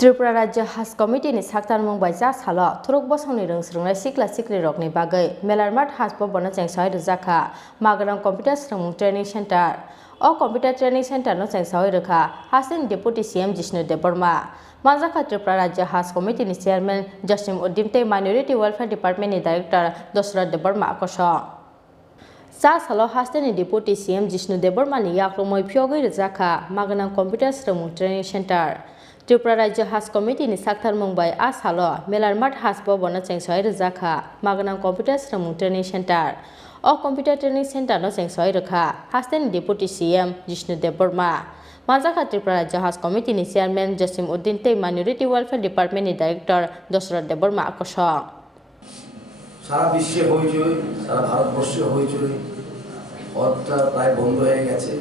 त्रिपुरा राज्य हास कमिटिनि साक्तानमुं bai Chasalo थुरुक बसावनि रोंस्रोंनाय सिख्ला सिख्रि रकनि बागै मेलारमाट हास बबनो चेंसाय Rwjakha Magwnang कम्पिउटार स्रोंमुं training centre O computer training centre नो चेंसाय रोखा Hasteni Deputy CM Jishnu Debbarmani Magwnang Tripura राज्य हास कमिटिनि चेयरमैन जस्टिम माइनॉरिटी वेलफेयर डिपार्टमेंटनि डायरेक्टर Debbarmani कसं Chasalo Hasteni Deputy CM Jishnu Debbarmani Romwi Phiyogwi Rwjakha Magwnang computer स्रोंमुं ट्रेनिं सेन्टार त्रिपुरा राज्य हास कमिटिनि साक्तानमुं bai Chasalo मेलारमाट हास बबनो चेंसाय Rwjakha Magwnang कम्पिउटार स्रोंमुं training centre O computer training centre नो चेंसाय रोखा Hasteni Deputy CM Jishnu Debbarmani Magwnang Tripura राज्य हास कमिटिनि चेयरमैन जस्टिम माइनॉरिटी वेलफेयर डिपार्टमेंटनि डायरेक्टर Debbarmani कसं সারা বিশ্বে হইচই সারা ভারতবর্ষে হইচই পথটা প্রায় বন্ধ হয়ে গেছে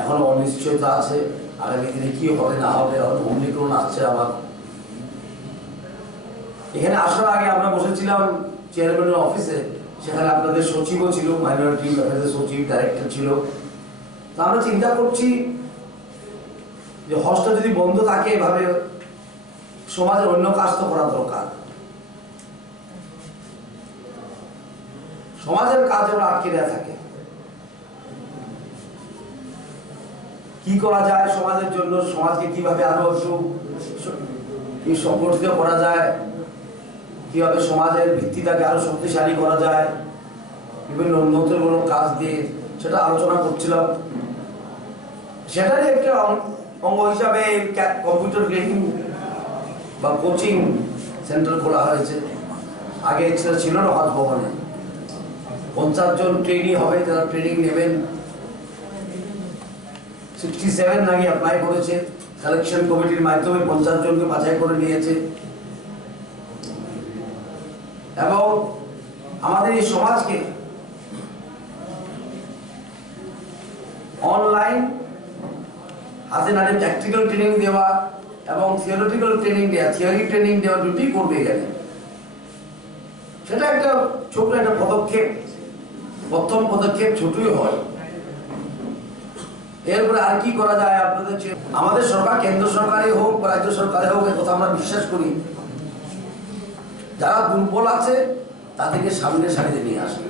এখন অনিশ্চয়তা আছে আগামী দিনে কি হবে না হবে এখন অমনিক্রণ আসছে আবার এখানে আসার আগে আমরা বসেছিলাম চেয়ারম্যানের অফিসে সেখানে আপনাদের সচিবও ছিল মাইনরিটি অ্যাফেয়ার্সের সচিব ডাইরেক্টর ছিল তো আমরা চিন্তা করছি যে হস্টেল যদি বন্ধ থাকে এভাবে সমাজের অন্য কাজ তো করা দরকার সমাজের কাজ আমরা আটকে দেয়া থাকে কি করা যায় সমাজের জন্য সমাজকে কিভাবে আরো একটু সংগঠিত করা যায় কিভাবে সমাজের ভিত্তিটাকে আরো শক্তিশালী করা যায় বিভিন্ন উন্নতিমূলক কাজ দিয়ে সেটা আলোচনা করছিলাম সেটারই একটা অঙ্গ হিসাবে কম্পিউটার ট্রেনিং বা কোচিং সেন্টার খোলা হয়েছে আগে সেটা ছিল না হাত ভবনে 50 জন ট্রেনি হবে যারা ট্রেনিং নেবেন 67 নাকি অ্যাপ্লাই করেছে সিলেকশন কমিটির মাধ্যমে 50 জনকে বাছাই করে নিয়েছে এবং আমাদের এই সমাজকে অনলাইন হাতে নাড়ে প্র্যাকটিক্যাল ট্রেনিং দেওয়া এবং থিওরিটিক্যাল ট্রেনিং দেওয়া থিওরি ট্রেনিং দেওয়া দুটি করবে এখানে সেটা একটা ছোট একটা পদক্ষেপ প্রথম পদক্ষেপ ছোটই হয় এরপরে আর কি করা যায় আপনাদের আমাদের সরকার কেন্দ্র সরকারই হোক বা রাজ্য সরকারই হোক এই কথা আমরা বিশ্বাস করি যারা দুর্বল আছে তাদেরকে সামনে সারিতে নিয়ে আসে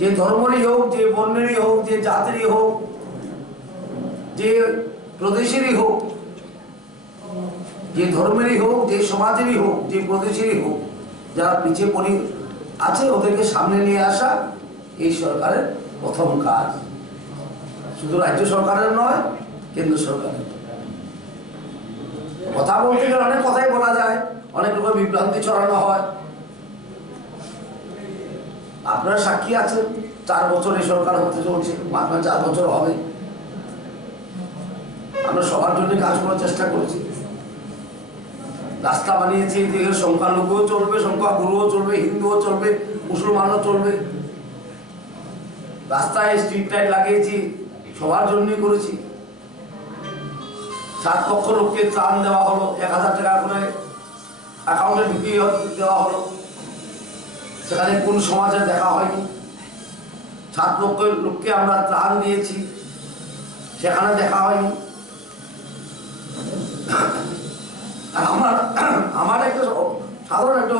যে ধর্মেরই হোক যে বর্ণেরই হোক যে জাতিরই হোক যে প্রদেশেরই হোক যে ধর্মেরই হোক যে সমাজেরই হোক যে প্রদেশেরই হোক যারা পিছিয়ে পড়ে আছে ওদেরকে সামনে নিয়ে আসা এই সরকারের প্রথম কাজ শুধু রাজ্য সরকারের নয় কেন্দ্র সরকারের কথা বলতে গেলে অনেক কথাই বলা যায় অনেক রকম বিভ্রান্তি ছড়ানো হয় আপনারা সাক্ষী আছেন 4 বছর এই সরকার হতে চলছে মাত্র 4 বছর হবে আমরা সবার জন্য কাজ করার চেষ্টা করছি রাস্তা বানিয়েছি এদিকে সংখ্যালঘুও চলবে সংখ্যাগুরুও চলবে হিন্দুও চলবে মুসলমানও চলবে রাস্তায় স্ট্রিট লাইট লাগিয়েছি সবার জন্যই করেছি 7 লক্ষ লোককে ত্রাণ দেওয়া হলো 1000 টাকা করে অ্যাকাউন্টে ঢুকিয়ে দেওয়া হলো সেখানে কোন সমাজে দেখা হয়নি 7 লক্ষ লোককে আমরা ত্রাণ দিয়েছি সেখানে দেখা হয়নি আমার একটা সাধারণ একটা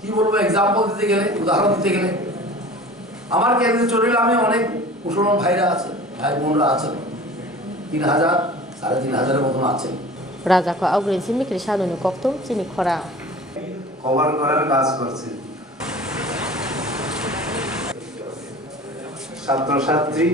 কি বলবো এক্সাম্পল দিতে গেলে উদাহরণ দিতে গেলে আমার কেন্দ্রে চলে এলে আমি অনেক মুসলমান ভাইরা আছে ভাই বোনরা আছেন 3000 3500 মতন আছেন Rwjakha Augrin Simikri Shalunu Koktum CHINI KHORANG cover করার কাজ করছে ছাত্রছাত্রী